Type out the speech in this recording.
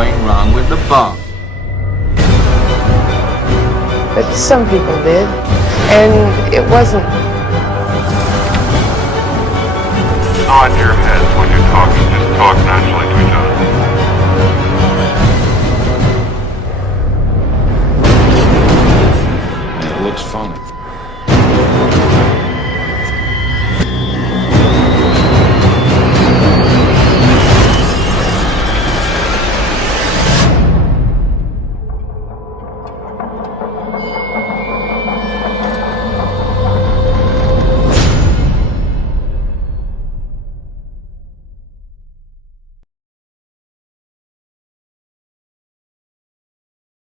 going wrong with the bomb? But some people did, and it wasn't. Nod your heads when you're talking. Just talk naturally to